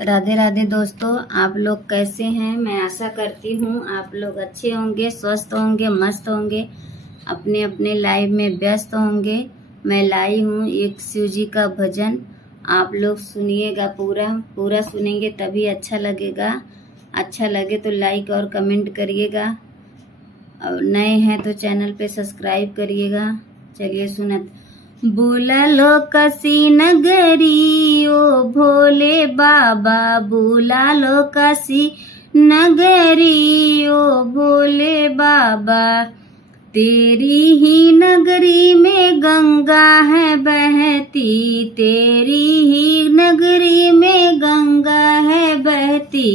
राधे राधे दोस्तों, आप लोग कैसे हैं। मैं आशा करती हूँ आप लोग अच्छे होंगे, स्वस्थ होंगे, मस्त होंगे, अपने अपने लाइफ में व्यस्त होंगे। मैं लाई हूँ एक शिव जी का भजन, आप लोग सुनिएगा, पूरा पूरा सुनेंगे तभी अच्छा लगेगा। अच्छा लगे तो लाइक और कमेंट करिएगा, और नए हैं तो चैनल पे सब्सक्राइब करिएगा। चलिए सुनत। बुला लो काशी नगरी ओ भोले बाबा, बुला लो काशी नगरी ओ भोले बाबा। तेरी ही नगरी में गंगा है बहती, तेरी ही नगरी में गंगा है बहती।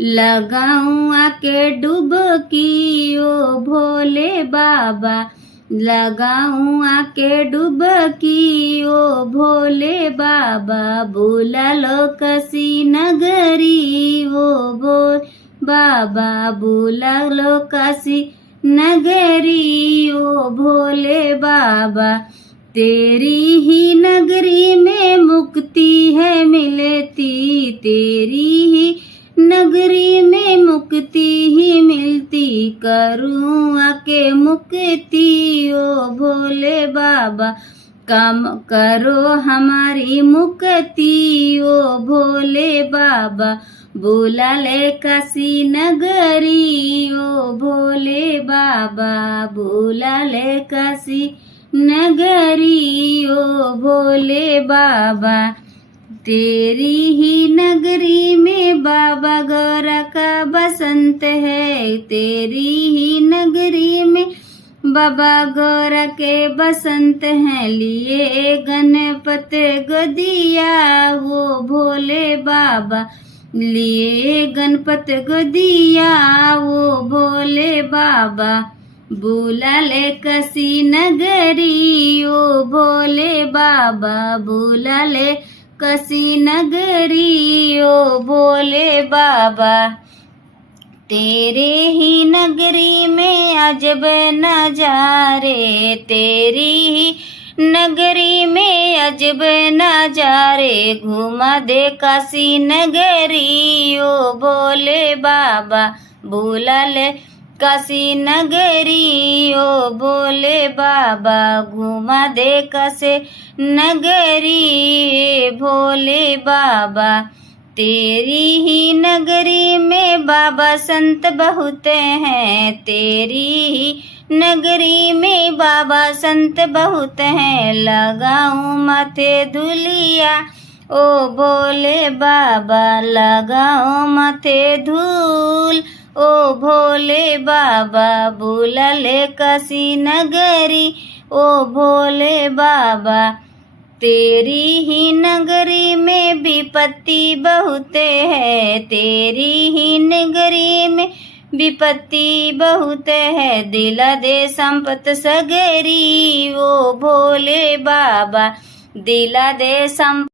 लगाऊं आके डुबकी ओ भोले बाबा, लगाऊं आके डुबकी ओ भोले बाबा। बुला लो काशी नगरी ओ भोले बाबा, बुला लो काशी नगरी ओ भोले बाबा। तेरी ही नगरी में मुक्ति है मिलती, तेरी ही नगरी में मुक्ति ही मिलती। करूं आके मुक्ति ओ भोले बाबा, कम करो हमारी मुक्ति ओ भोले बाबा। बुला ले काशी नगरी ओ भोले बाबा, बुला ले काशी नगरी ओ भोले बाबा। तेरी ही नगरी में बाबा गौरा का बसंत है, तेरी ही नगरी में बाबा गौरा के बसंत हैं। लिए गणपत गदिया वो भोले बाबा, लिए गणपत गदिया वो भोले बाबा। बुला ले काशी नगरी ओ भोले बाबा, बुला ले काशी नगरी ओ भोले बाबा। तेरे ही नगरी में अजब नजारे, तेरी ही नगरी में अजब नजारे। घुमा दे काशी नगरी ओ भोले बाबा, बुला ले काशी नगरी ओ भोले बाबा। घुमा दे काशी नगरी भोले बाबा। तेरी ही नगरी में बाबा संत बहुत हैं, तेरी ही नगरी में बाबा संत बहुत हैं। लगाऊं माथे धुलिया ओ भोले बाबा, लगाऊं माथे धूल ओ भोले बाबा। बुला ले काशी नगरी ओ भोले बाबा। तेरी ही नगरी में विपत्ति बहुत है, तेरी ही नगरी में विपत्ति बहुत है। दिला दे संपत सगरी ओ भोले बाबा, दिला दे संपत